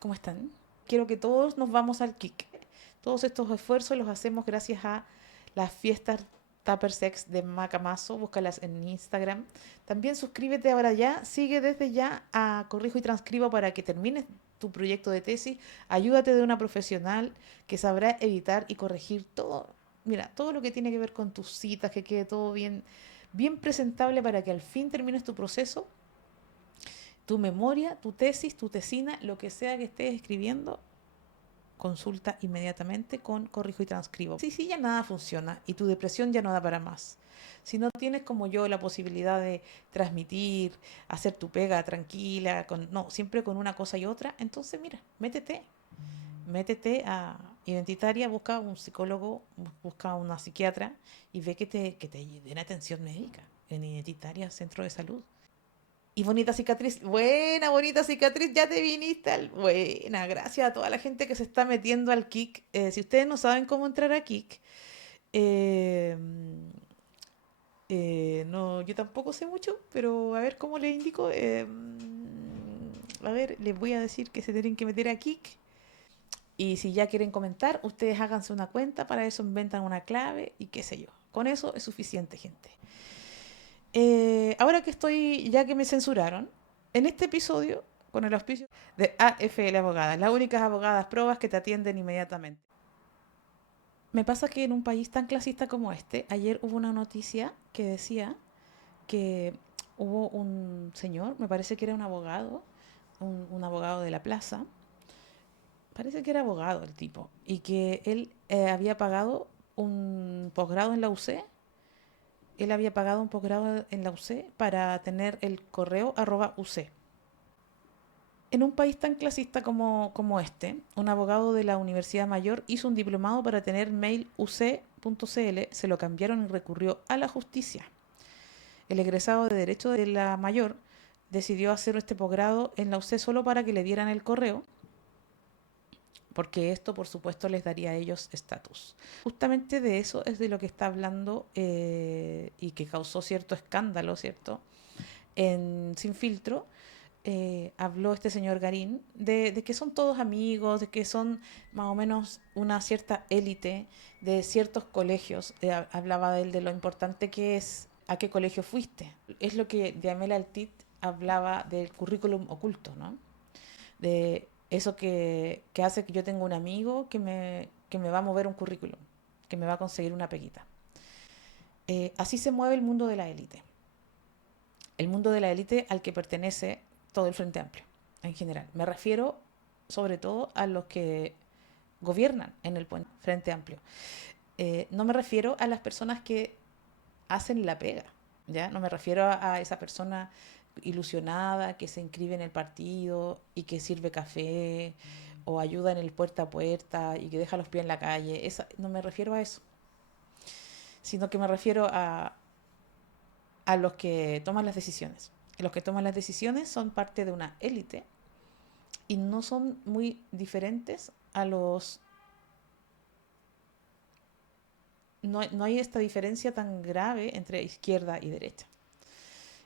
¿Cómo están? Quiero que todos nos vamos al kick. Todos estos esfuerzos los hacemos gracias a las fiestas Tupper Sex de Macamazo. Búscalas en Instagram. También suscríbete ahora ya. Sigue desde ya a Corrijo y Transcribo para que termines tu proyecto de tesis. Ayúdate de una profesional que sabrá editar y corregir todo. Mira, todo lo que tiene que ver con tus citas, que quede todo bien, bien presentable para que al fin termines tu proceso, tu memoria, tu tesis, tu tesina, lo que sea que estés escribiendo, consulta inmediatamente con Corrijo y Transcribo. Si ya nada funciona y tu depresión ya no da para más, si no tienes como yo la posibilidad de transmitir, hacer tu pega tranquila, no, siempre con una cosa y otra, entonces mira, métete a Identitaria, busca un psicólogo, busca una psiquiatra y ve que te den atención médica en Identitaria, Centro de Salud. Y bonita cicatriz, buena, bonita cicatriz, ya te viniste Buena, gracias a toda la gente que se está metiendo al Kik. Si ustedes no saben cómo entrar a Kik, eh, no, yo tampoco sé mucho, pero a ver cómo les indico. A ver, les voy a decir que se tienen que meter a Kik. Y si ya quieren comentar, ustedes háganse una cuenta, para eso inventan una clave y qué sé yo. Con eso es suficiente, gente. Ahora que estoy, ya que me censuraron, en este episodio, con el auspicio de AFL Abogadas, las únicas abogadas probas que te atienden inmediatamente. Me pasa que en un país tan clasista como este, ayer hubo una noticia que decía que hubo un señor, me parece que era un abogado, un abogado de la plaza, parece que era abogado el tipo, y que él había pagado un posgrado en la UC. Él había pagado un posgrado en la UC para tener el correo arroba UC. En un país tan clasista como este, un abogado de la Universidad Mayor hizo un diplomado para tener mail uc.cl, se lo cambiaron y recurrió a la justicia. El egresado de Derecho de la Mayor decidió hacer este posgrado en la UC solo para que le dieran el correo, porque esto por supuesto les daría a ellos estatus. Justamente de eso es de lo que está hablando y que causó cierto escándalo, ¿cierto? En Sin Filtro, habló este señor Garín de que son todos amigos, de que son más o menos una cierta élite de ciertos colegios. Hablaba de él de lo importante que es a qué colegio fuiste. Es lo que Diamela Altit hablaba del currículum oculto, ¿no? De eso que hace que yo tenga un amigo que me va a mover un currículum, que me va a conseguir una peguita. Así se mueve el mundo de la élite. El mundo de la élite al que pertenece todo el Frente Amplio, en general. Me refiero sobre todo a los que gobiernan en el Frente Amplio. No me refiero a las personas que hacen la pega, ¿ya? No me refiero a esa persona ilusionada que se inscribe en el partido y que sirve café o ayuda en el puerta a puerta y que deja los pies en la calle. No me refiero a eso, sino que me refiero a los que toman las decisiones. Los que toman las decisiones son parte de una élite y no son muy diferentes a los... No hay esta diferencia tan grave entre izquierda y derecha.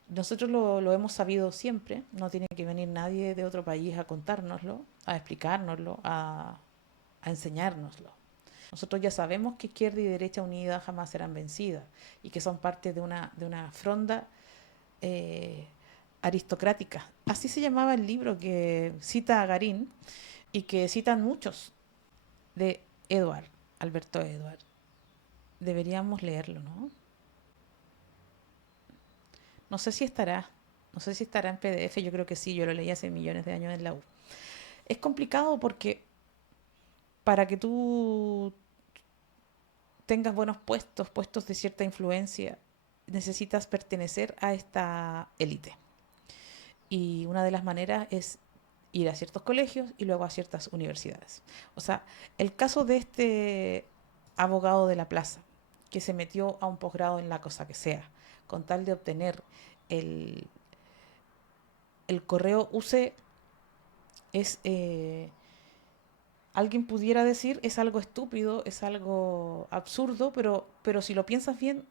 Nosotros lo hemos sabido siempre, no tiene que venir nadie de otro país a contárnoslo, a explicárnoslo, a enseñárnoslo. Nosotros ya sabemos que izquierda y derecha unidas jamás serán vencidas y que son parte de una fronda eh, aristocrática. Así se llamaba el libro que cita a Garín y que citan muchos de Edward, Alberto Edward. Deberíamos leerlo, ¿no? No sé si estará, no sé si estará en PDF, yo creo que sí, yo lo leí hace millones de años en la U. Es complicado porque para que tú tengas buenos puestos, puestos de cierta influencia, necesitas pertenecer a esta élite. Y una de las maneras es ir a ciertos colegios y luego a ciertas universidades. O sea, el caso de este abogado de la plaza que se metió a un posgrado en la cosa que sea, con tal de obtener el, el correo UC, es, alguien pudiera decir, es algo estúpido, es algo absurdo, pero si lo piensas bien,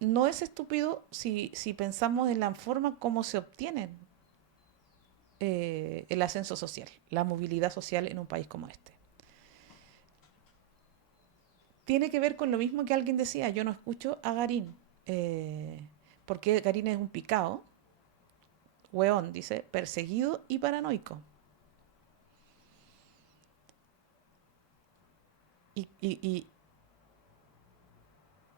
no es estúpido si pensamos en la forma como se obtienen. el ascenso social, la movilidad social en un país como este. Tiene que ver con lo mismo que alguien decía, yo no escucho a Garín, porque Garín es un picao, hueón, dice, perseguido y paranoico. Y, y, y,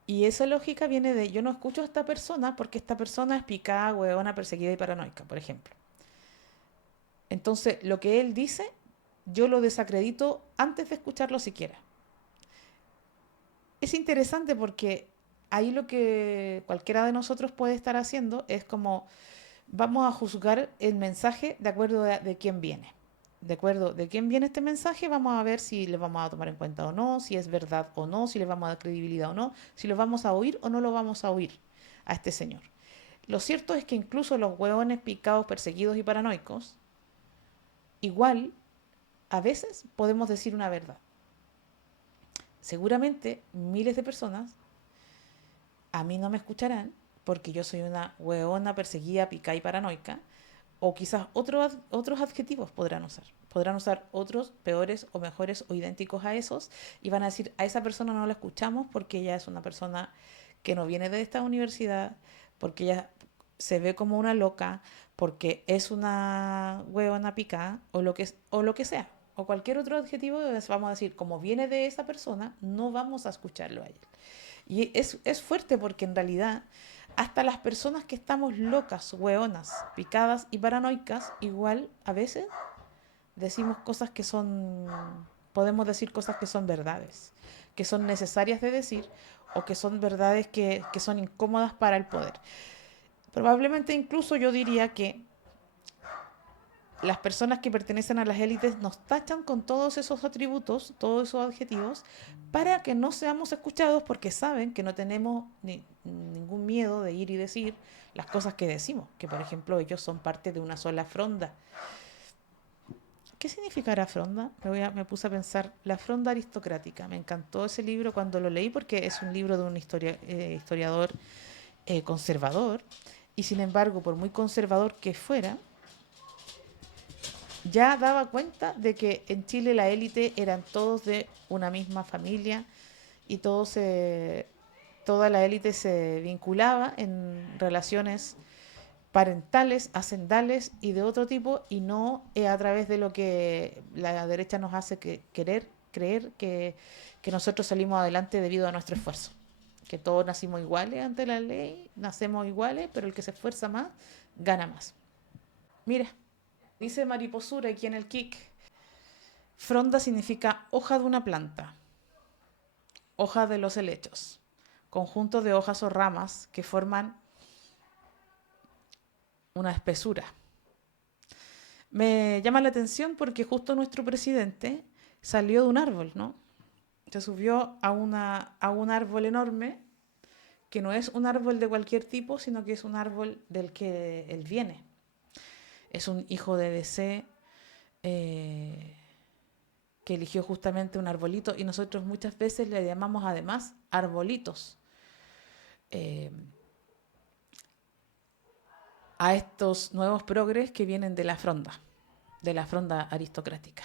y esa lógica viene de, yo no escucho a esta persona porque esta persona es picada, hueona, perseguida y paranoica, por ejemplo. Entonces, lo que él dice, yo lo desacredito antes de escucharlo siquiera. Es interesante porque ahí lo que cualquiera de nosotros puede estar haciendo es como vamos a juzgar el mensaje de acuerdo de quién viene. De acuerdo de quién viene este mensaje, vamos a ver si le vamos a tomar en cuenta o no, si es verdad o no, si le vamos a dar credibilidad o no, si lo vamos a oír o no lo vamos a oír a este señor. Lo cierto es que incluso los hueones picados, perseguidos y paranoicos, igual a veces podemos decir una verdad. Seguramente miles de personas a mí no me escucharán porque yo soy una hueona perseguida, picada y paranoica, o quizás otros adjetivos podrán usar. Podrán usar otros peores o mejores o idénticos a esos y van a decir, a esa persona no la escuchamos porque ella es una persona que no viene de esta universidad, porque ella se ve como una loca, porque es una huevona picada o lo que sea. O cualquier otro adjetivo, vamos a decir, como viene de esa persona, no vamos a escucharlo a él. Y es fuerte porque en realidad hasta las personas que estamos locas, hueonas, picadas y paranoicas, igual a veces decimos cosas que son, podemos decir cosas que son verdades, que son necesarias de decir o que son verdades que son incómodas para el poder. Probablemente incluso yo diría que las personas que pertenecen a las élites nos tachan con todos esos atributos, todos esos adjetivos, para que no seamos escuchados porque saben que no tenemos ningún miedo de ir y decir las cosas que decimos, que por ejemplo ellos son parte de una sola fronda. ¿Qué significará fronda? Me puse a pensar, la fronda aristocrática. Me encantó ese libro cuando lo leí porque es un libro de un historiador conservador y sin embargo, por muy conservador que fuera, ya daba cuenta de que en Chile la élite eran todos de una misma familia y toda la élite se vinculaba en relaciones parentales, hacendales y de otro tipo y no a través de lo que la derecha nos hace creer que nosotros salimos adelante debido a nuestro esfuerzo. Que todos nacimos iguales ante la ley, nacemos iguales, pero el que se esfuerza más, gana más. Mira, dice Mariposura aquí en el Kik. Fronda significa hoja de una planta, hoja de los helechos, conjunto de hojas o ramas que forman una espesura. Me llama la atención porque justo nuestro presidente salió de un árbol, ¿no? Se subió a un árbol enorme, que no es un árbol de cualquier tipo, sino que es un árbol del que él viene. Es un hijo de DC, que eligió justamente un arbolito y nosotros muchas veces le llamamos además arbolitos eh, a estos nuevos progres que vienen de la fronda aristocrática.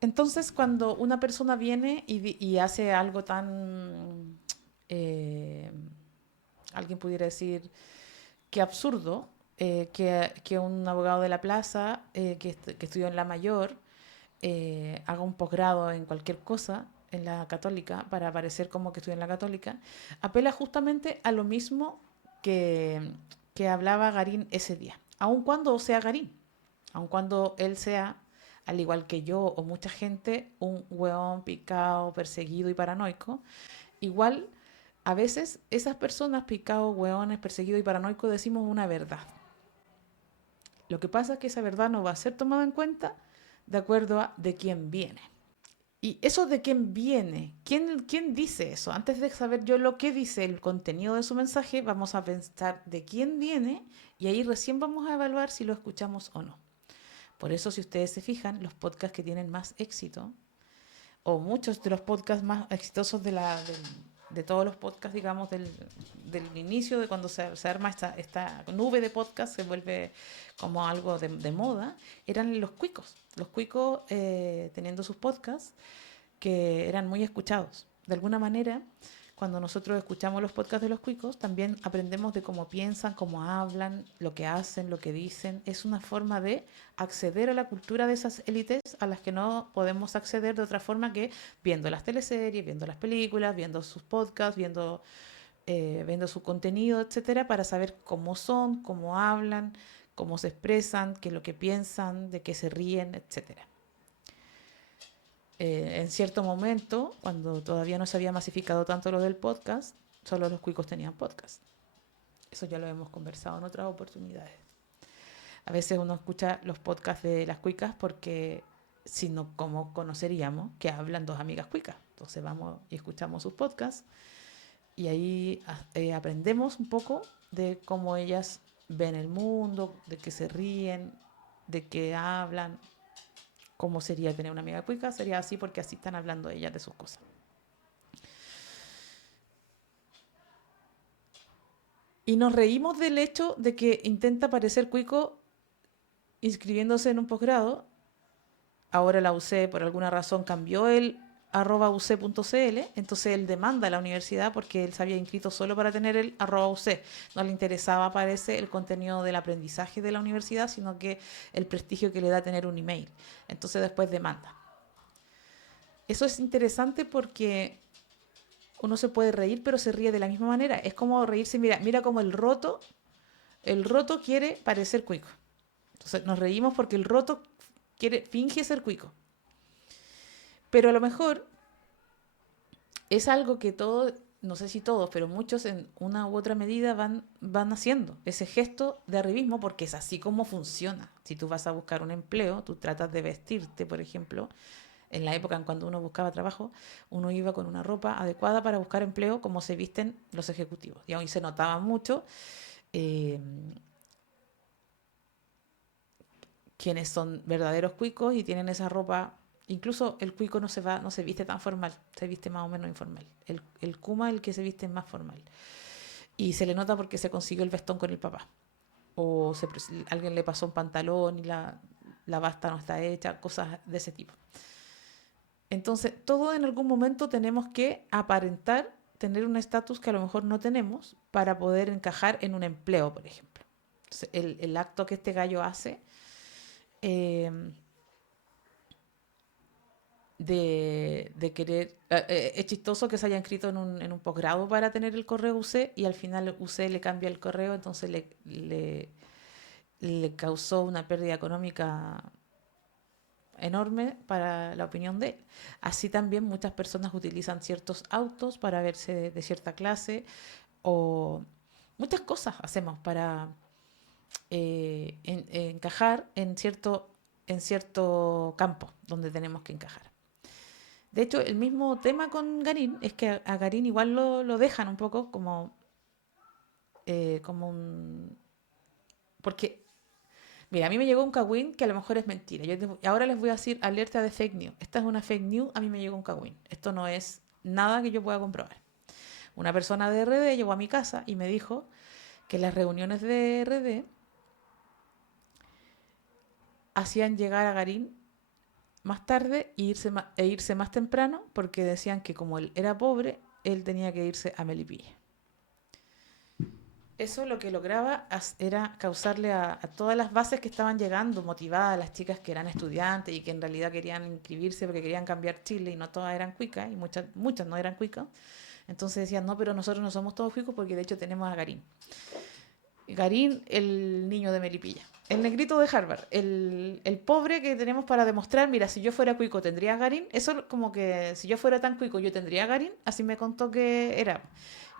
Entonces, cuando una persona viene y hace algo tan, eh, alguien pudiera decir, que absurdo, que un abogado de la plaza que estudió en la mayor haga un posgrado en cualquier cosa en la católica para parecer como que estudia en la católica, apela justamente a lo mismo que, que hablaba Garín ese día, aun cuando sea Garín, aun cuando él sea, al igual que yo o mucha gente, un hueón picado, perseguido y paranoico, igual a veces esas personas picados, hueones, perseguidos y paranoicos decimos una verdad. Lo que pasa es que esa verdad no va a ser tomada en cuenta de acuerdo a de quién viene. Y eso de quién viene, quién dice eso. Antes de saber yo lo que dice el contenido de su mensaje, vamos a pensar de quién viene y ahí recién vamos a evaluar si lo escuchamos o no. Por eso, si ustedes se fijan, los podcasts que tienen más éxito, o muchos de los podcasts más exitosos de todos los podcasts, digamos, del inicio, de cuando se arma esta nube de podcast, se vuelve como algo de moda, eran los cuicos. Los cuicos teniendo sus podcasts que eran muy escuchados. De alguna manera, cuando nosotros escuchamos los podcasts de los cuicos, también aprendemos de cómo piensan, cómo hablan, lo que hacen, lo que dicen. Es una forma de acceder a la cultura de esas élites a las que no podemos acceder de otra forma que viendo las teleseries, viendo las películas, viendo sus podcasts, viendo su contenido, etcétera, para saber cómo son, cómo hablan, cómo se expresan, qué es lo que piensan, de qué se ríen, etcétera. En cierto momento, cuando todavía no se había masificado tanto lo del podcast, solo los cuicos tenían podcast. Eso ya lo hemos conversado en otras oportunidades. A veces uno escucha los podcasts de las cuicas porque si no, ¿cómo conoceríamos que hablan dos amigas cuicas? Entonces vamos y escuchamos sus podcasts y ahí aprendemos un poco de cómo ellas ven el mundo, de qué se ríen, de qué hablan. ¿Cómo sería tener una amiga cuica? Sería así porque así están hablando ellas de sus cosas. Y nos reímos del hecho de que intenta parecer cuico inscribiéndose en un posgrado. Ahora la UC por alguna razón cambió el @uc.cl, entonces él demanda a la universidad porque él se había inscrito solo para tener el @uc. No le interesaba, parece, el contenido del aprendizaje de la universidad, sino que el prestigio que le da tener un email. Entonces después demanda. Eso es interesante porque uno se puede reír, pero se ríe de la misma manera. Es como reírse, mira como el roto quiere parecer cuico. Entonces nos reímos porque el roto finge ser cuico. Pero a lo mejor es algo que todos, no sé si todos, pero muchos en una u otra medida van haciendo. Ese gesto de arribismo, porque es así como funciona. Si tú vas a buscar un empleo, tú tratas de vestirte, por ejemplo. En la época en cuando uno buscaba trabajo, uno iba con una ropa adecuada para buscar empleo como se visten los ejecutivos. Y aún se notaba mucho eh, quienes son verdaderos cuicos y tienen esa ropa. Incluso el cuico no se viste tan formal, se viste más o menos informal. El kuma es el que se viste más formal. Y se le nota porque se consiguió el vestón con el papá. O alguien le pasó un pantalón y la basta no está hecha, cosas de ese tipo. Entonces, todos en algún momento tenemos que aparentar tener un estatus que a lo mejor no tenemos para poder encajar en un empleo, por ejemplo. Entonces, el acto que este gallo hace eh, de querer... es chistoso que se haya inscrito en un posgrado para tener el correo UC y al final UC le cambia el correo, entonces le causó una pérdida económica enorme para la opinión de él. Así también muchas personas utilizan ciertos autos para verse de cierta clase o muchas cosas hacemos para encajar en cierto campo donde tenemos que encajar. De hecho, el mismo tema con Garín es que a Garín igual lo dejan un poco como un... Porque mira, a mí me llegó un cagüín que a lo mejor es mentira. Ahora les voy a decir alerta de fake news. Esta es una fake news, a mí me llegó un cagüín. Esto no es nada que yo pueda comprobar. Una persona de RD llegó a mi casa y me dijo que las reuniones de RD hacían llegar a Garín más tarde e irse más temprano porque decían que como él era pobre, él tenía que irse a Melipilla. Eso lo que lograba era causarle a todas las bases que estaban llegando, motivadas, las chicas que eran estudiantes y que en realidad querían inscribirse porque querían cambiar Chile y no todas eran cuicas y muchas no eran cuicas. Entonces decían, no, pero nosotros no somos todos cuicos porque de hecho tenemos a Garín. Garín, el niño de Melipilla. El negrito de Harvard. El pobre que tenemos para demostrar, mira, si yo fuera cuico tendría a Garín. Eso como que si yo fuera tan cuico yo tendría a Garín. Así me contó que era.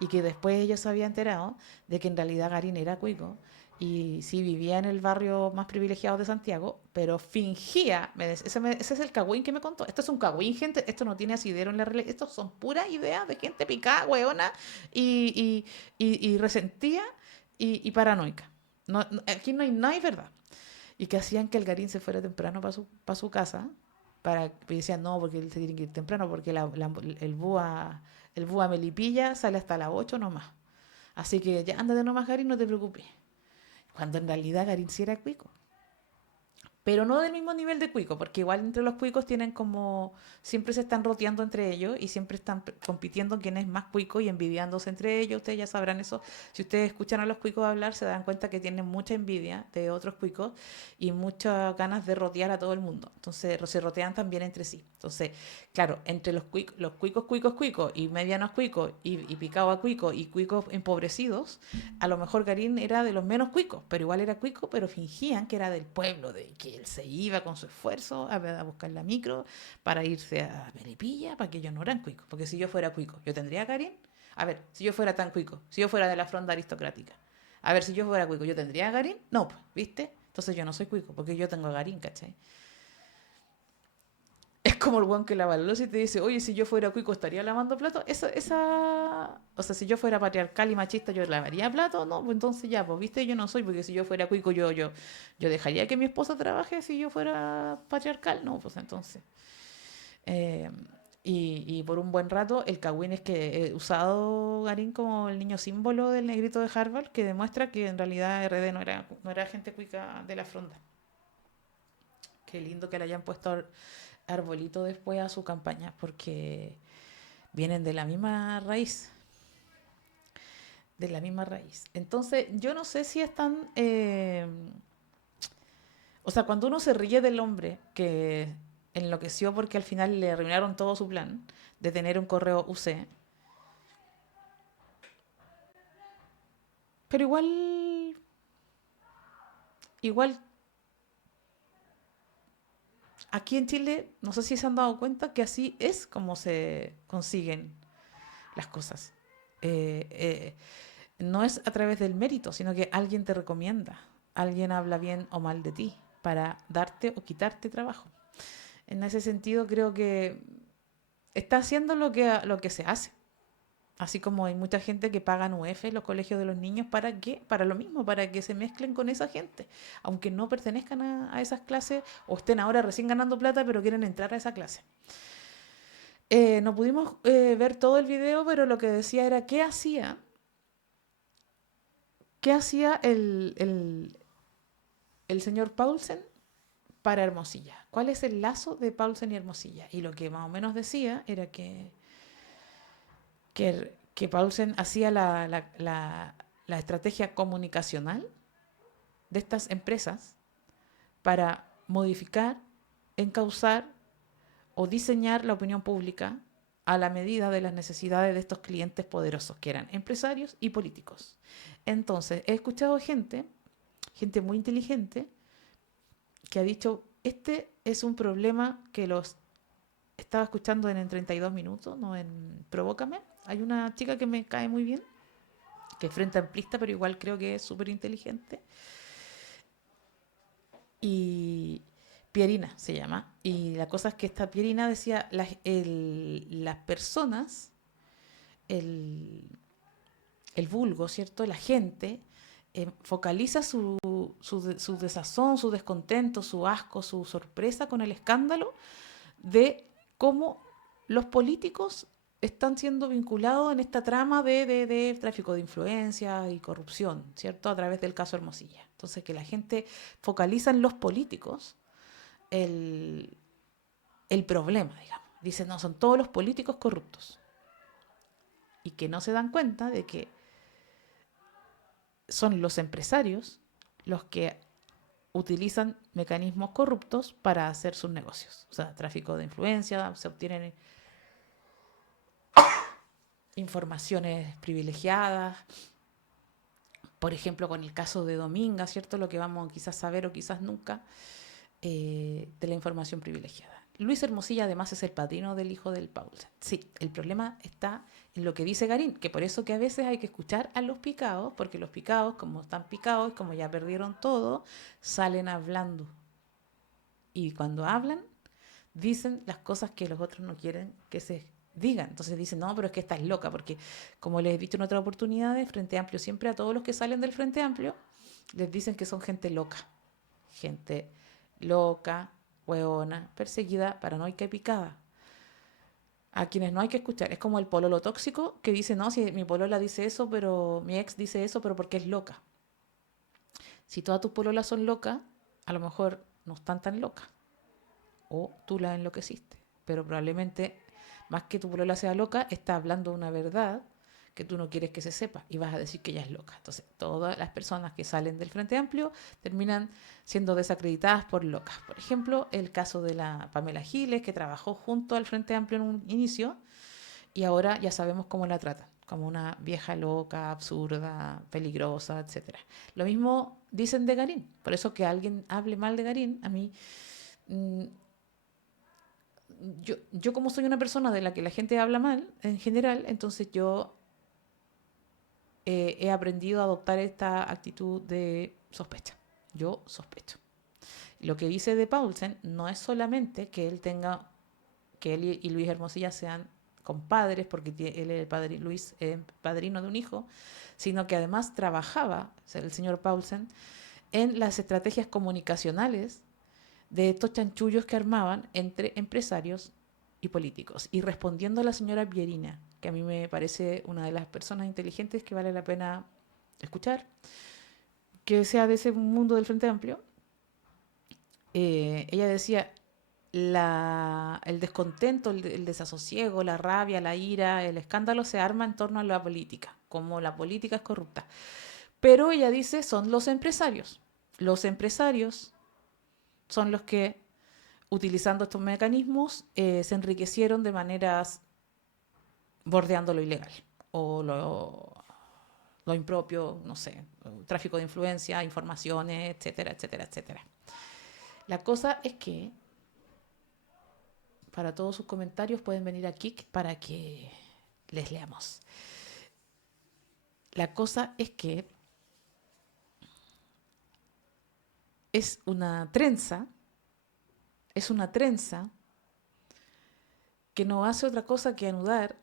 Y que después ella se había enterado de que en realidad Garín era cuico. Y sí, vivía en el barrio más privilegiado de Santiago, pero fingía, ese es el cagüín que me contó. Esto es un cagüín, gente, esto no tiene asidero en la realidad, estos son puras ideas de gente picada, hueona, y resentía y paranoica. Aquí no hay nada, es verdad. Y que hacían que el Garín se fuera temprano para su casa, y decían, no, porque él se tiene que ir temprano, porque el búho El búho a Melipilla sale hasta las 8 nomás. Así que ya ándate nomás, Garín, no te preocupes. Cuando en realidad Garín sí era cuico. Pero no del mismo nivel de cuico, porque igual entre los cuicos tienen como, siempre se están roteando entre ellos y siempre están compitiendo quién es más cuico y envidiándose entre ellos. Ustedes ya sabrán eso. Si ustedes escuchan a los cuicos hablar, se dan cuenta que tienen mucha envidia de otros cuicos y muchas ganas de rotear a todo el mundo. Entonces se rotean también entre sí. Entonces, claro, entre los cuicos, cuicos, cuicos y medianos cuicos y picado a cuico y cuicos empobrecidos, a lo mejor Garín era de los menos cuicos, pero igual era cuico, pero fingían que era del pueblo, de que él se iba con su esfuerzo a buscar la micro para irse a Melipilla, para que ellos no eran cuicos. Porque si yo fuera cuico, ¿yo tendría a Garín? A ver, si yo fuera tan cuico, si yo fuera de la fronda aristocrática, a ver, si yo fuera cuico, ¿yo tendría a Garín? No, pues, ¿viste? Entonces yo no soy cuico, porque yo tengo a Garín, ¿cachai? Es como el guan que lava la loza y te dice, oye, si yo fuera cuico, ¿estaría lavando platos? O sea, si yo fuera patriarcal y machista, ¿yo lavaría platos? No, pues entonces ya, pues, viste, yo no soy, porque si yo fuera cuico, yo dejaría que mi esposa trabaje si yo fuera patriarcal. No, pues entonces. Eh, y por un buen rato, el cagüín es que he usado Garín como el niño símbolo del negrito de Harvard, que demuestra que en realidad RD no era gente cuica de la fronda. Qué lindo que le hayan puesto arbolito después a su campaña, porque vienen de la misma raíz. Entonces, yo no sé si están, o sea, cuando uno se ríe del hombre que enloqueció porque al final le arruinaron todo su plan de tener un correo UC, pero igual, aquí en Chile, no sé si se han dado cuenta que así es como se consiguen las cosas. Eh, eh, no es a través del mérito, sino que alguien te recomienda, alguien habla bien o mal de ti para darte o quitarte trabajo. En ese sentido, creo que está haciendo lo que se hace. Así como hay mucha gente que paga UF en los colegios de los niños, ¿para qué? Para lo mismo, para que se mezclen con esa gente. Aunque no pertenezcan a esas clases o estén ahora recién ganando plata, pero quieren entrar a esa clase. No pudimos ver todo el video, pero lo que decía era qué hacía el señor Paulsen para Hermosilla. ¿Cuál es el lazo de Paulsen y Hermosilla? Y lo que más o menos decía era que Paulsen hacía la estrategia comunicacional de estas empresas para modificar, encauzar o diseñar la opinión pública a la medida de las necesidades de estos clientes poderosos, que eran empresarios y políticos. Entonces, he escuchado gente muy inteligente, que ha dicho, este es un problema que los estaba escuchando en 32 minutos, no en Provócame. Hay una chica que me cae muy bien, que es frente amplista, pero igual creo que es súper inteligente. Y Pierina se llama. Y la cosa es que esta Pierina decía, las personas, el, el vulgo, ¿cierto? La gente focaliza su desazón, su descontento, su asco, su sorpresa con el escándalo de cómo los políticos están siendo vinculados en esta trama de tráfico de influencia y corrupción, ¿cierto? A través del caso Hermosilla. Entonces, que la gente focaliza en los políticos el, el problema, digamos. Dice, no, son todos los políticos corruptos. Y que no se dan cuenta de que son los empresarios los que utilizan mecanismos corruptos para hacer sus negocios. O sea, tráfico de influencia, se obtienen informaciones privilegiadas. Por ejemplo, con el caso de Dominga, ¿cierto? Lo que vamos quizás saber o quizás nunca de la información privilegiada. Luis Hermosilla además es el padrino del hijo del Paulsen. Sí, el problema está en lo que dice Garín, que por eso que a veces hay que escuchar a los picados, porque los picados, como están picados, como ya perdieron todo, salen hablando. Y cuando hablan, dicen las cosas que los otros no quieren que se digan. Entonces dicen, no, pero es que esta es loca, porque como les he dicho en otras oportunidades, Frente Amplio, siempre a todos los que salen del Frente Amplio, les dicen que son gente loca, hueona, perseguida, paranoica y picada. a quienes no hay que escuchar. Es como el pololo tóxico que dice, no, si mi polola dice eso, pero mi ex dice eso, pero porque es loca. Si todas tus pololas son locas, a lo mejor no están tan locas. O tú la enloqueciste. Pero probablemente, más que tu polola sea loca, está hablando una verdad que tú no quieres que se sepa y vas a decir que ella es loca. Entonces, todas las personas que salen del Frente Amplio terminan siendo desacreditadas por locas. Por ejemplo, el caso de la Pamela Giles, que trabajó junto al Frente Amplio en un inicio y ahora ya sabemos cómo la tratan, como una vieja loca, absurda, peligrosa, etcétera. Lo mismo dicen de Garín. Por eso que alguien hable mal de Garín, a mí, mm, yo como soy una persona de la que la gente habla mal en general, entonces yo he aprendido a adoptar esta actitud de sospecha. Yo sospecho. Lo que dice de Paulsen no es solamente que él tenga, que él y Luis Hermosilla sean compadres, porque él es el padre, Luis es padrino de un hijo, sino que además trabajaba, el señor Paulsen, en las estrategias comunicacionales de estos chanchullos que armaban entre empresarios y políticos. Y respondiendo a la señora Pierina, que a mí me parece una de las personas inteligentes que vale la pena escuchar, que sea de ese mundo del Frente Amplio, ella decía, el descontento, el desasosiego, la rabia, la ira, el escándalo se arma en torno a la política, como la política es corrupta. Pero ella dice, son los empresarios. Los empresarios son los que, utilizando estos mecanismos, se enriquecieron de maneras bordeando lo ilegal o lo impropio, no sé, tráfico de influencia, informaciones, etcétera, etcétera, etcétera. La cosa es que para todos sus comentarios pueden venir aquí para que les leamos. La cosa es que es una trenza que no hace otra cosa que anudar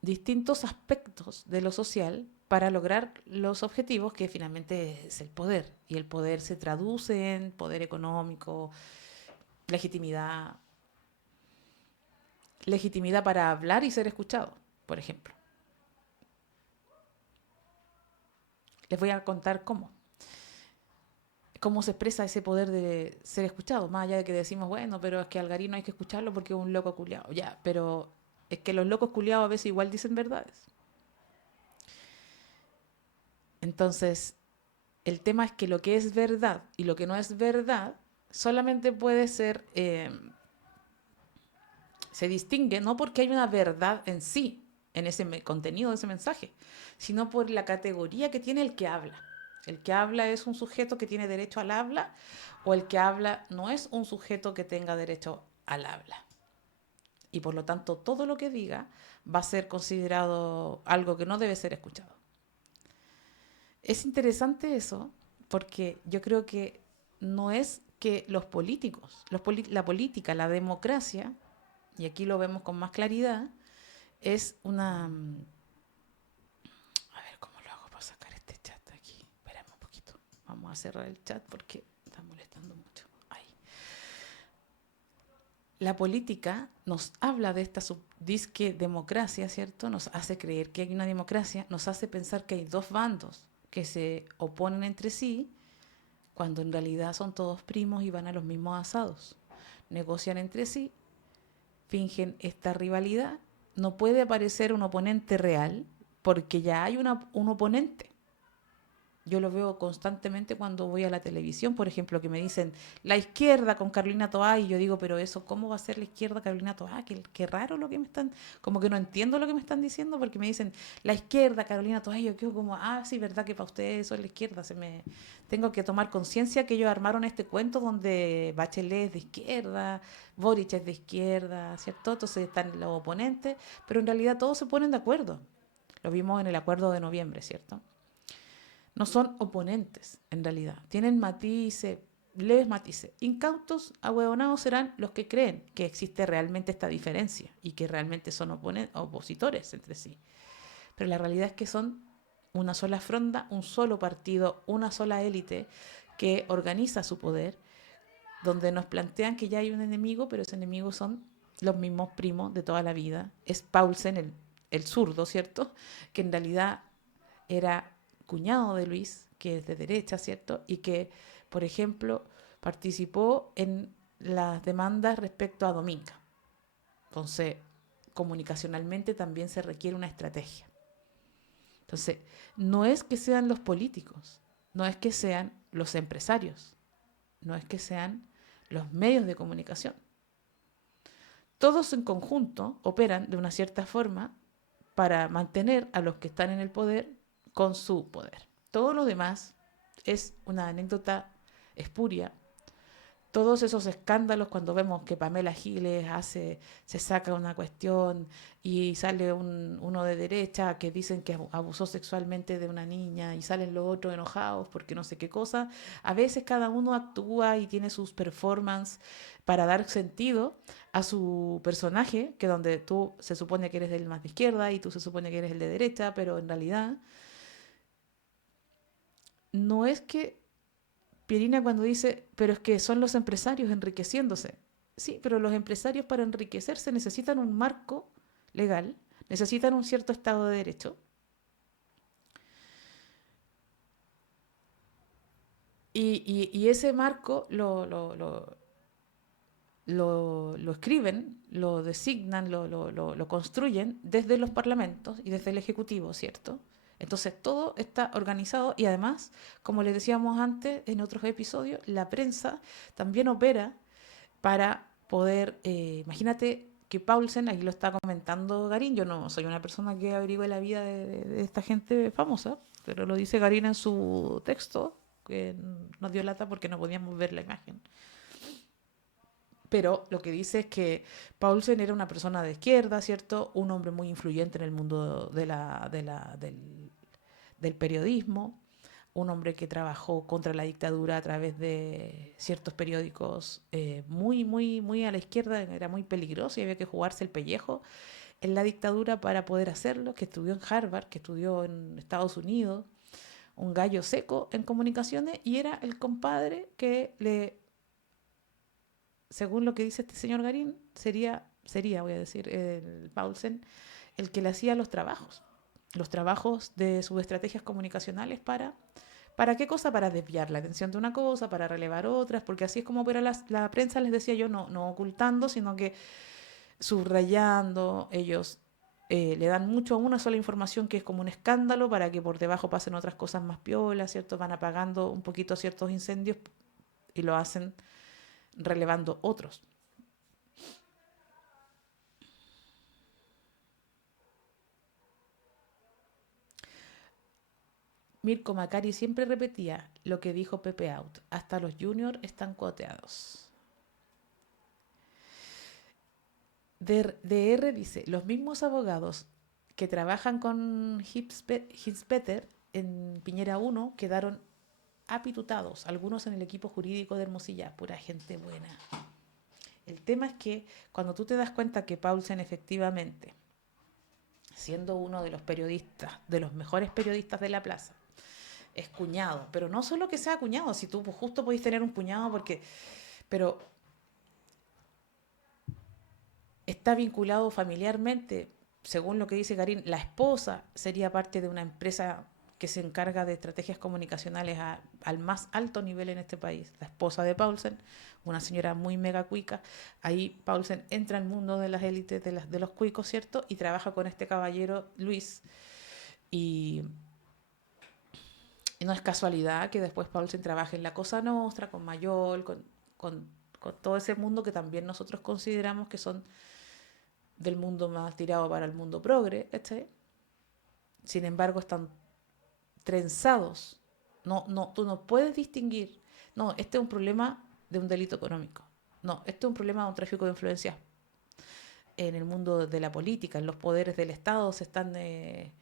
distintos aspectos de lo social para lograr los objetivos que finalmente es el poder. Y el poder se traduce en poder económico, legitimidad, legitimidad para hablar y ser escuchado, por ejemplo. Les voy a contar cómo se expresa ese poder de ser escuchado, más allá de que decimos, bueno, pero es que al Garín no hay que escucharlo porque es un loco culiado, ya, pero es que los locos culiados a veces igual dicen verdades. Entonces, el tema es que lo que es verdad y lo que no es verdad solamente puede ser, se distingue no porque hay una verdad en sí, en ese contenido de ese mensaje, sino por la categoría que tiene el que habla. El que habla es un sujeto que tiene derecho al habla o el que habla no es un sujeto que tenga derecho al habla. Y por lo tanto todo lo que diga va a ser considerado algo que no debe ser escuchado. Es interesante eso porque yo creo que no es que los políticos, la política, la democracia, y aquí lo vemos con más claridad, es una... A ver, ¿cómo lo hago para sacar este chat de aquí? Espérame un poquito. Vamos a cerrar el chat porque está molestando mucho. Ahí. La política nos habla de esta disque democracia, ¿cierto? Nos hace creer que hay una democracia, nos hace pensar que hay dos bandos que se oponen entre sí, cuando en realidad son todos primos y van a los mismos asados. Negocian entre sí, fingen esta rivalidad. No puede aparecer un oponente real porque ya hay un oponente. Yo lo veo constantemente cuando voy a la televisión, por ejemplo, que me dicen la izquierda con Carolina Toá y yo digo, pero eso, ¿cómo va a ser la izquierda Carolina Toá? Qué raro lo que me están, como que no entiendo lo que me están diciendo porque me dicen la izquierda Carolina Toá y yo quedo como, sí, verdad que para ustedes eso es la izquierda. Tengo que tomar conciencia que ellos armaron este cuento donde Bachelet es de izquierda, Boric es de izquierda, ¿cierto? Entonces están los oponentes, pero en realidad todos se ponen de acuerdo. Lo vimos en el acuerdo de noviembre, ¿cierto? No son oponentes, en realidad. Tienen matices, leves matices. Incautos, ahueonados serán los que creen que existe realmente esta diferencia y que realmente son opositores entre sí. Pero la realidad es que son una sola fronda, un solo partido, una sola élite que organiza su poder, donde nos plantean que ya hay un enemigo, pero ese enemigo son los mismos primos de toda la vida. Es Paulsen, el zurdo, ¿cierto? Que en realidad era cuñado de Luis, que es de derecha, ¿cierto? Y que, por ejemplo, participó en las demandas respecto a Dominga. Entonces, comunicacionalmente también se requiere una estrategia. Entonces, no es que sean los políticos, no es que sean los empresarios, no es que sean los medios de comunicación. Todos en conjunto operan de una cierta forma para mantener a los que están en el poder con su poder. Todo lo demás es una anécdota espuria. Todos esos escándalos cuando vemos que Pamela Giles se saca una cuestión y sale uno de derecha que dicen que abusó sexualmente de una niña y salen los otros enojados porque no sé qué cosa. A veces cada uno actúa y tiene sus performances para dar sentido a su personaje, que donde tú se supone que eres el más de izquierda y tú se supone que eres el de derecha, pero en realidad no es que Pierina cuando dice, pero es que son los empresarios enriqueciéndose. Sí, pero los empresarios para enriquecerse necesitan un marco legal, necesitan un cierto estado de derecho. Y ese marco lo escriben, lo designan, lo construyen desde los parlamentos y desde el Ejecutivo, ¿cierto? Entonces todo está organizado y además, como les decíamos antes en otros episodios, la prensa también opera para poder, imagínate que Paulsen, aquí lo está comentando Garín, yo no soy una persona que averigüe la vida de esta gente famosa, pero lo dice Garín en su texto, que nos dio lata porque no podíamos ver la imagen. Pero lo que dice es que Paulsen era una persona de izquierda, ¿cierto? Un hombre muy influyente en el mundo del periodismo, un hombre que trabajó contra la dictadura a través de ciertos periódicos muy a la izquierda, era muy peligroso y había que jugarse el pellejo en la dictadura para poder hacerlo, que estudió en Harvard, que estudió en Estados Unidos, un gallo seco en comunicaciones y era el compadre que según lo que dice este señor Garín, voy a decir, el Paulsen, el que le hacía los trabajos de sus estrategias comunicacionales ¿para qué cosa? Para desviar la atención de una cosa, para relevar otras, porque así es como opera la prensa, les decía yo, no ocultando, sino que subrayando, ellos le dan mucho a una sola información que es como un escándalo para que por debajo pasen otras cosas más piolas, ¿cierto? Van apagando un poquito ciertos incendios y lo hacen relevando otros. Mirko Macari siempre repetía lo que dijo Pepe Out, hasta los juniors están cuoteados. DR dice, los mismos abogados que trabajan con Hinspeter en Piñera 1 quedaron apitutados, algunos en el equipo jurídico de Hermosilla, pura gente buena. El tema es que cuando tú te das cuenta que Paulsen efectivamente, siendo uno de los periodistas, de los mejores periodistas de la plaza, es cuñado, pero no solo que sea cuñado, si tú justo podéis tener un cuñado pero está vinculado familiarmente, según lo que dice Karim, la esposa sería parte de una empresa que se encarga de estrategias comunicacionales al más alto nivel en este país, la esposa de Paulsen, una señora muy mega cuica. Ahí Paulsen entra al mundo de las élites de los cuicos, ¿cierto? Y trabaja con este caballero Luis. Y, y no es casualidad que después Paulsen trabaje en la Cosa Nostra, con Mayol, con, con todo ese mundo que también nosotros consideramos que son del mundo más tirado para el mundo progre, ¿cachai? Sin embargo, están trenzados. Tú no puedes distinguir. No, este es un problema de un delito económico. No, este es un problema de un tráfico de influencias en el mundo de la política, en los poderes del Estado se están eh,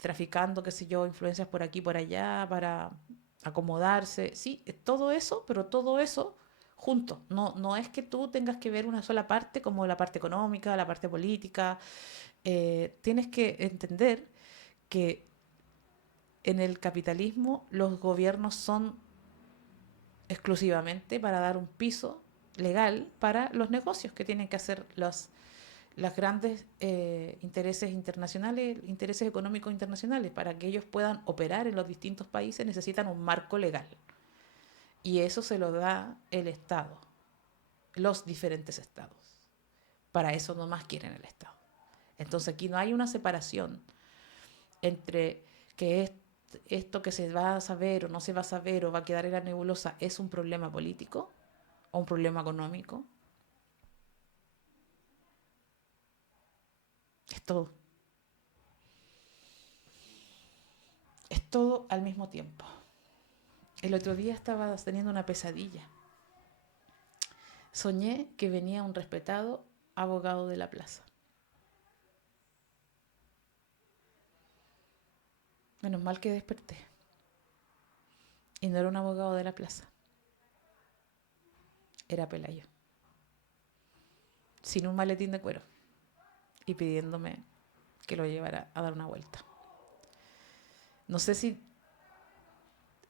traficando, qué sé yo, influencias por aquí, por allá, para acomodarse. Sí, todo eso, pero todo eso junto. No es que tú tengas que ver una sola parte como la parte económica, la parte política. Tienes que entender que en el capitalismo los gobiernos son exclusivamente para dar un piso legal para los negocios que tienen que hacer las grandes intereses internacionales, intereses económicos internacionales. Para que ellos puedan operar en los distintos países necesitan un marco legal. Y eso se lo da el Estado, los diferentes estados. Para eso nomás quieren el Estado. Entonces aquí no hay una separación entre que esto que se va a saber o no se va a saber o va a quedar en la nebulosa es un problema político o un problema económico. Es todo. Es todo al mismo tiempo. El otro día estaba teniendo una pesadilla. Soñé que venía un respetado abogado de la plaza. Menos mal que desperté. Y no era un abogado de la plaza. Era Pelayo. Sin un maletín de cuero. Y pidiéndome que lo llevara a dar una vuelta. No sé si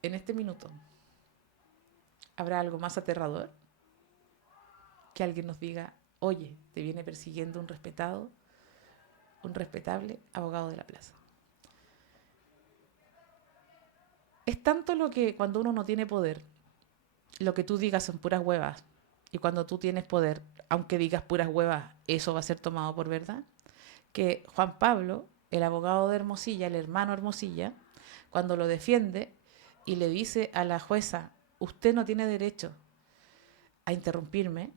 en este minuto habrá algo más aterrador que alguien nos diga, oye, te viene persiguiendo un respetado, un respetable abogado de la plaza. Es tanto lo que cuando uno no tiene poder, lo que tú digas son puras huevas. Y cuando tú tienes poder, aunque digas puras huevas, eso va a ser tomado por verdad. Que Juan Pablo, el abogado de Hermosilla, el hermano Hermosilla, cuando lo defiende y le dice a la jueza, usted no tiene derecho a interrumpirme,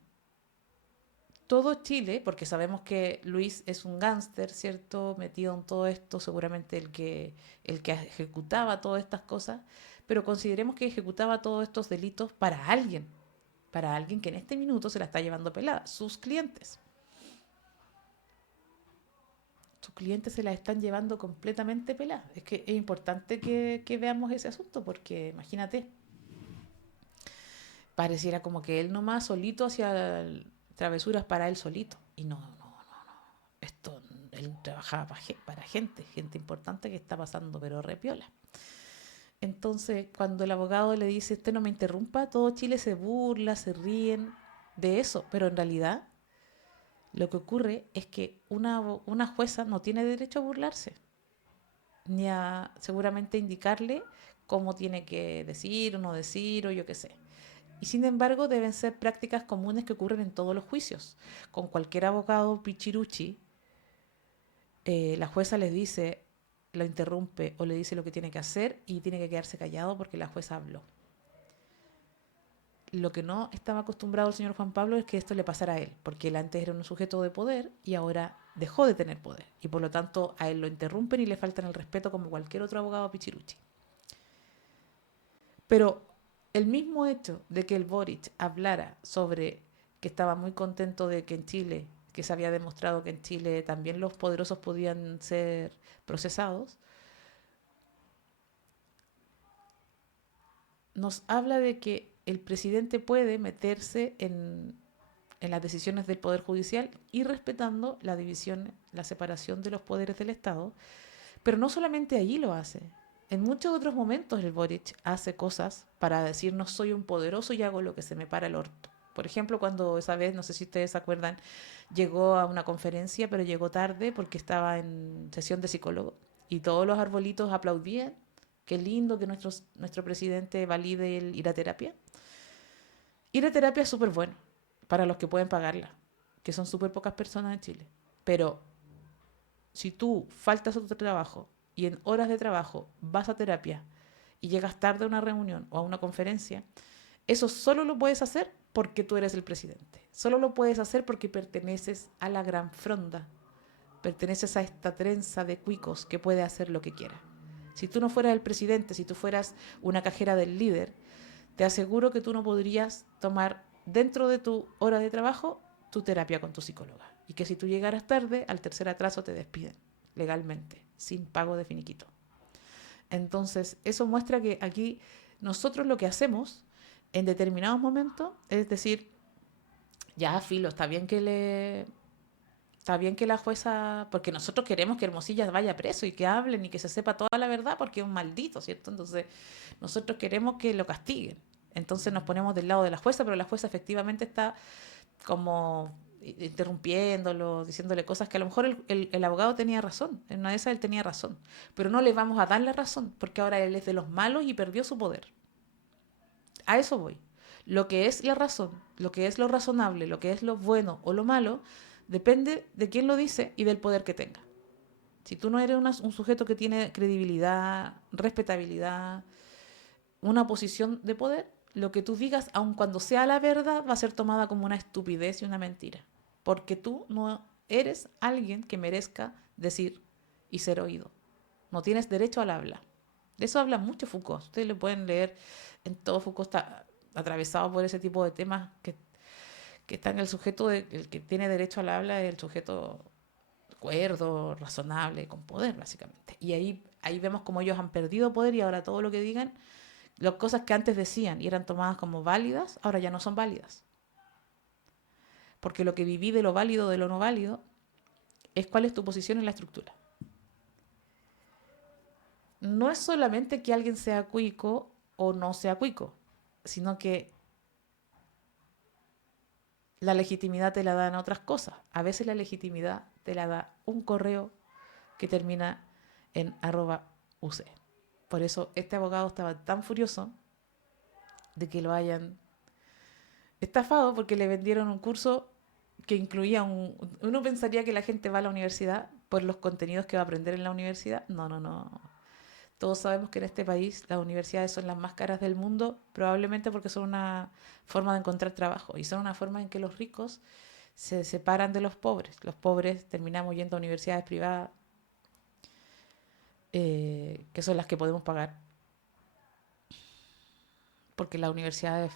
todo Chile, porque sabemos que Luis es un gángster, ¿cierto? Metido en todo esto, seguramente el que ejecutaba todas estas cosas, pero consideremos que ejecutaba todos estos delitos para alguien que en este minuto se la está llevando pelada, sus clientes. Sus clientes se la están llevando completamente pelada. Es que es importante que veamos ese asunto, porque imagínate, pareciera como que él nomás solito hacía travesuras para él solito. Y no, esto, él trabajaba para gente importante que está pasando, pero repiola. Entonces, cuando el abogado le dice, usted no me interrumpa, todo Chile se burla, se ríen de eso, pero en realidad lo que ocurre es que una jueza no tiene derecho a burlarse, ni a seguramente indicarle cómo tiene que decir o no decir o yo qué sé. Y sin embargo deben ser prácticas comunes que ocurren en todos los juicios. Con cualquier abogado pichiruchi, la jueza les dice, lo interrumpe o le dice lo que tiene que hacer y tiene que quedarse callado porque la jueza habló. Lo que no estaba acostumbrado el señor Juan Pablo es que esto le pasara a él, porque él antes era un sujeto de poder y ahora dejó de tener poder. Y por lo tanto a él lo interrumpen y le faltan el respeto como cualquier otro abogado pichiruchi. Pero el mismo hecho de que el Boric hablara sobre que estaba muy contento de que en Chile, que se había demostrado que en Chile también los poderosos podían ser procesados, nos habla de que el presidente puede meterse en las decisiones del Poder Judicial y respetando la división, la separación de los poderes del Estado, pero no solamente allí lo hace. En muchos otros momentos el Boric hace cosas para decirnos soy un poderoso y hago lo que se me para el orto. Por ejemplo, cuando esa vez, no sé si ustedes se acuerdan, llegó a una conferencia, pero llegó tarde porque estaba en sesión de psicólogo y todos los arbolitos aplaudían. Qué lindo que nuestro presidente valide el ir a terapia. Ir a terapia es súper bueno para los que pueden pagarla, que son súper pocas personas en Chile. Pero si tú faltas a tu trabajo y en horas de trabajo vas a terapia y llegas tarde a una reunión o a una conferencia, eso solo lo puedes hacer porque tú eres el presidente. Solo lo puedes hacer porque perteneces a la gran fronda. Perteneces a esta trenza de cuicos que puede hacer lo que quiera. Si tú no fueras el presidente, si tú fueras una cajera del líder, te aseguro que tú no podrías tomar dentro de tu hora de trabajo tu terapia con tu psicóloga. Y que si tú llegaras tarde, al tercer atraso te despiden legalmente, sin pago de finiquito. Entonces, eso muestra que aquí nosotros lo que hacemos en determinados momentos es decir, ya, filo, está bien que la jueza, porque nosotros queremos que Hermosilla vaya preso y que hablen y que se sepa toda la verdad porque es un maldito, ¿cierto? Entonces, nosotros queremos que lo castiguen. Entonces nos ponemos del lado de la jueza, pero la jueza efectivamente está como interrumpiéndolo, diciéndole cosas que a lo mejor el abogado tenía razón, en una de esas él tenía razón, pero no le vamos a dar la razón, porque ahora él es de los malos y perdió su poder. A eso voy. Lo que es la razón, lo que es lo razonable, lo que es lo bueno o lo malo, depende de quién lo dice y del poder que tenga. Si tú no eres un sujeto que tiene credibilidad, respetabilidad, una posición de poder, lo que tú digas, aun cuando sea la verdad, va a ser tomada como una estupidez y una mentira. Porque tú no eres alguien que merezca decir y ser oído. No tienes derecho al habla. De eso habla mucho Foucault. Ustedes lo pueden leer en todo. Foucault está atravesado por ese tipo de temas que está en el sujeto, el que tiene derecho al habla es el sujeto cuerdo, razonable, con poder, básicamente. Y ahí vemos como ellos han perdido poder y ahora todo lo que digan, las cosas que antes decían y eran tomadas como válidas, ahora ya no son válidas. Porque lo que viví de lo válido de lo no válido es cuál es tu posición en la estructura. No es solamente que alguien sea cuico o no sea cuico, sino que la legitimidad te la dan otras cosas. A veces la legitimidad te la da un correo que termina en @uc. Por eso este abogado estaba tan furioso de que lo hayan estafado porque le vendieron un curso que incluía Uno pensaría que la gente va a la universidad por los contenidos que va a aprender en la universidad. No, no, no. Todos sabemos que en este país las universidades son las más caras del mundo, probablemente porque son una forma de encontrar trabajo y son una forma en que los ricos se separan de los pobres. Los pobres terminamos yendo a universidades privadas, que son las que podemos pagar, porque las universidades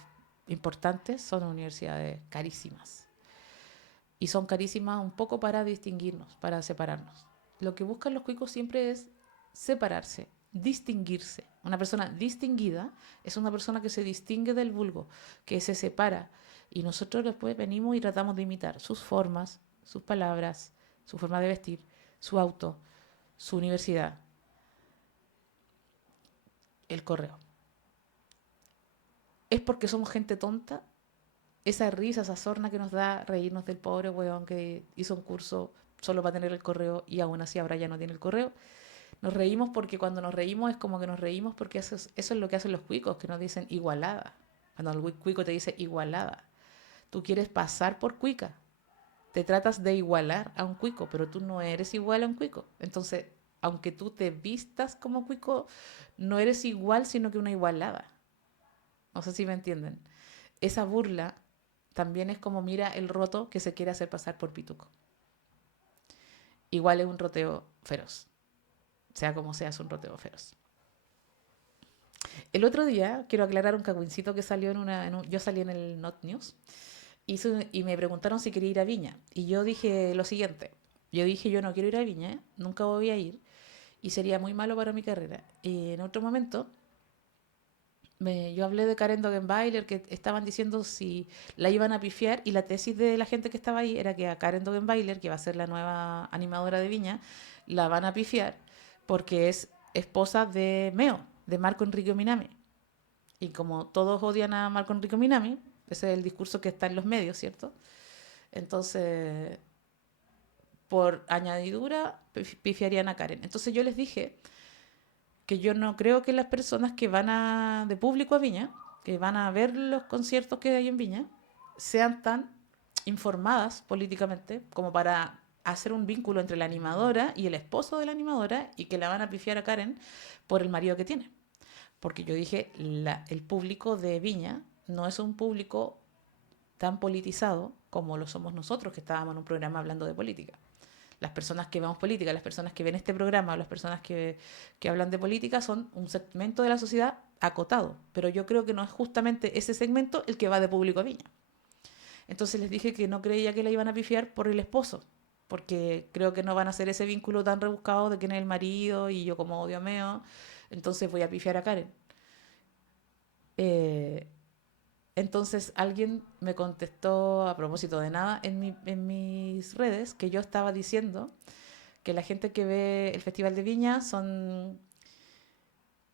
importantes son universidades carísimas. Y son carísimas un poco para distinguirnos, para separarnos. Lo que buscan los cuicos siempre es separarse, distinguirse. Una persona distinguida es una persona que se distingue del vulgo, que se separa. Y nosotros después venimos y tratamos de imitar sus formas, sus palabras, su forma de vestir, su auto, su universidad, el correo. ¿Es porque somos gente tonta? Esa risa, esa sorna que nos da reírnos del pobre weón que hizo un curso solo para tener el correo y aún así ahora ya no tiene el correo. Nos reímos porque cuando nos reímos es como que nos reímos porque eso es lo que hacen los cuicos, que nos dicen igualada. Cuando el cuico te dice igualada, tú quieres pasar por cuica, te tratas de igualar a un cuico, pero tú no eres igual a un cuico. Entonces, aunque tú te vistas como cuico, no eres igual, sino que una igualada. No sé si me entienden. Esa burla también es como mira el roto que se quiere hacer pasar por pituco. Igual es un roteo feroz. Sea como sea, es un roteo feroz. El otro día, quiero aclarar un cagüincito que salió yo salí en el Not News y me preguntaron si quería ir a Viña. Y yo dije lo siguiente. Yo dije, yo no quiero ir a Viña, nunca voy a ir y sería muy malo para mi carrera. Y en otro momento yo hablé de Karen Dogenbailer, que estaban diciendo si la iban a pifiar, y la tesis de la gente que estaba ahí era que a Karen Dogenbailer, que va a ser la nueva animadora de Viña, la van a pifiar porque es esposa de Meo, de Marco Enrique Minami. Y como todos odian a Marco Enrique Minami, ese es el discurso que está en los medios, ¿cierto? Entonces, por añadidura, pifiarían a Karen. Entonces yo les dije que yo no creo que las personas que van de público a Viña, que van a ver los conciertos que hay en Viña, sean tan informadas políticamente como para hacer un vínculo entre la animadora y el esposo de la animadora y que la van a pifiar a Karen por el marido que tiene. Porque yo dije, el público de Viña no es un público tan politizado como lo somos nosotros, que estábamos en un programa hablando de política. Las personas que vemos política, las personas que ven este programa, las personas que hablan de política son un segmento de la sociedad acotado, pero yo creo que no es justamente ese segmento el que va de público a Viña. Entonces les dije que no creía que la iban a pifiar por el esposo, porque creo que no van a hacer ese vínculo tan rebuscado de quién es el marido y yo como odio a Meo, entonces voy a pifiar a Karen. Eh, entonces alguien me contestó a propósito de nada en mis redes que yo estaba diciendo que la gente que ve el Festival de Viña son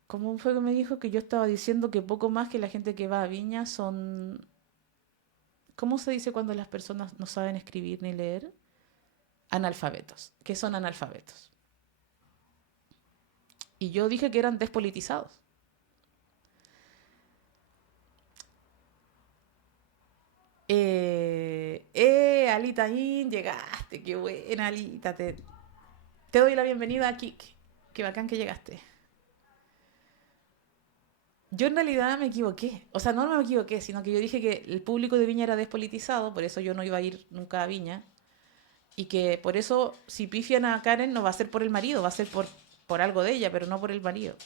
¿Cómo fue que me dijo que yo estaba diciendo que poco más que la gente que va a Viña son... ¿Cómo se dice cuando las personas no saben escribir ni leer? Analfabetos. ¿Qué son analfabetos? Y yo dije que eran despolitizados. Alita In, llegaste, qué buena, Alita. Te doy la bienvenida a Kik. Qué bacán que llegaste. Yo en realidad me equivoqué. O sea, no me equivoqué, sino que yo dije que el público de Viña era despolitizado, por eso yo no iba a ir nunca a Viña. Y que por eso, si pifian a Karen, no va a ser por el marido, va a ser por algo de ella, pero no por el marido.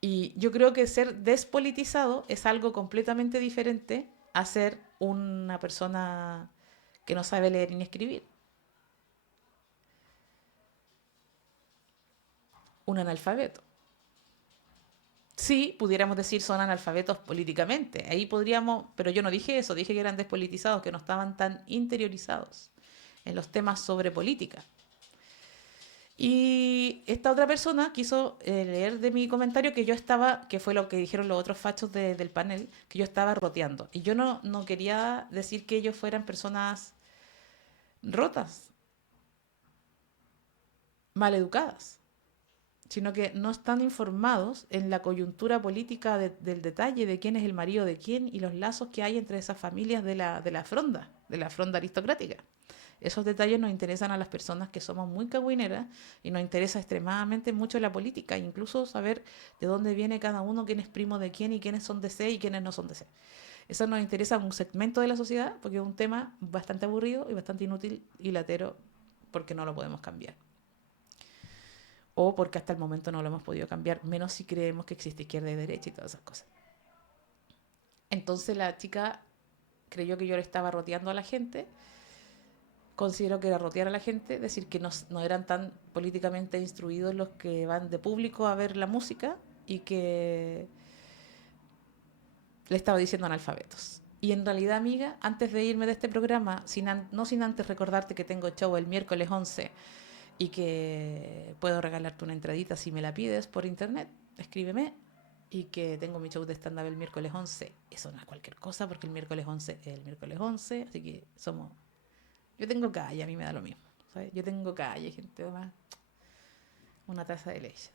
Y yo creo que ser despolitizado es algo completamente diferente a ser una persona que no sabe leer ni escribir. Un analfabeto. Sí, pudiéramos decir son analfabetos políticamente. Ahí podríamos, pero yo no dije eso, dije que eran despolitizados, que no estaban tan interiorizados en los temas sobre política. Y esta otra persona quiso leer de mi comentario que yo estaba, que fue lo que dijeron los otros fachos del panel, que yo estaba roteando. Y yo no quería decir que ellos fueran personas rotas, mal educadas, sino que no están informados en la coyuntura política del detalle de quién es el marido de quién y los lazos que hay entre esas familias de la fronda aristocrática. Esos detalles nos interesan a las personas que somos muy cagüineras y nos interesa extremadamente mucho la política, incluso saber de dónde viene cada uno, quién es primo de quién y quiénes son de C y quiénes no son de C. Eso nos interesa a un segmento de la sociedad porque es un tema bastante aburrido y bastante inútil y latero porque no lo podemos cambiar. O porque hasta el momento no lo hemos podido cambiar, menos si creemos que existe izquierda y derecha y todas esas cosas. Entonces la chica creyó que yo le estaba roteando a la gente. Considero que era rotear a la gente, decir que no eran tan políticamente instruidos los que van de público a ver la música y que le estaba diciendo analfabetos. Y en realidad, amiga, antes de irme de este programa, no sin antes recordarte que tengo show el miércoles 11 y que puedo regalarte una entradita si me la pides por internet, escríbeme. Y que tengo mi show de stand-up el miércoles 11. Eso no es cualquier cosa porque el miércoles 11 es el miércoles 11, así que somos... Yo tengo calle, a mí me da lo mismo. ¿Sabes? Yo tengo calle, gente, más una taza de leche.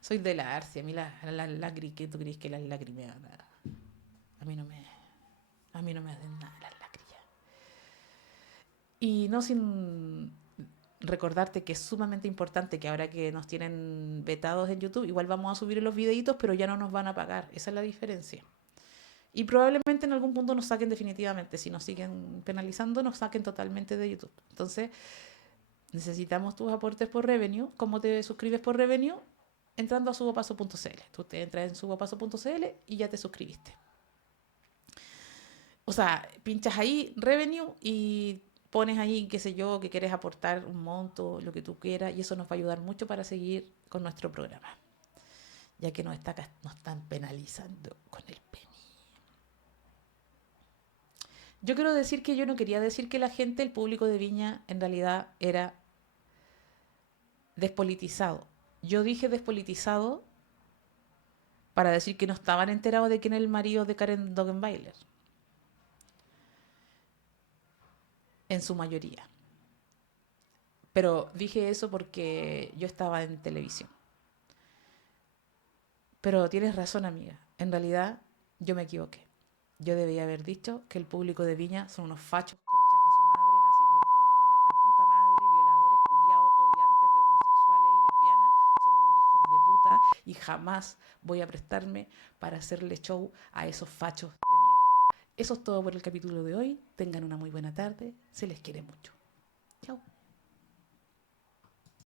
Soy de la Arcia, a mí ¿qué tú crees que las lagrimean? A mí no me, a mí no me hacen nada las lacrillas. Y no sin recordarte que es sumamente importante que ahora que nos tienen vetados en YouTube, igual vamos a subir los videitos, pero ya no nos van a pagar. Esa es la diferencia. Y probablemente en algún punto nos saquen definitivamente. Si nos siguen penalizando, nos saquen totalmente de YouTube. Entonces, necesitamos tus aportes por revenue. ¿Cómo te suscribes por revenue? Entrando a subopaso.cl. Tú te entras en subopaso.cl y ya te suscribiste. O sea, pinchas ahí revenue y pones ahí, qué sé yo, que quieres aportar un monto, lo que tú quieras, y eso nos va a ayudar mucho para seguir con nuestro programa, ya que nos están penalizando con el penny. Yo quiero decir que yo no quería decir que la gente, el público de Viña, en realidad era despolitizado. Yo dije despolitizado para decir que no estaban enterados de quién es el marido de Karen Dogenbailer, en su mayoría. Pero dije eso porque yo estaba en televisión. Pero tienes razón, amiga. En realidad, yo me equivoqué. Yo debía haber dicho que el público de Viña son unos fachos, conchas de su madre, nacidos por la reputa madre, violadores, culiados, odiantes de homosexuales y lesbianas, son unos hijos de puta y jamás voy a prestarme para hacerle show a esos fachos de mierda. Eso es todo por el capítulo de hoy. Tengan una muy buena tarde. Se les quiere mucho. Chao.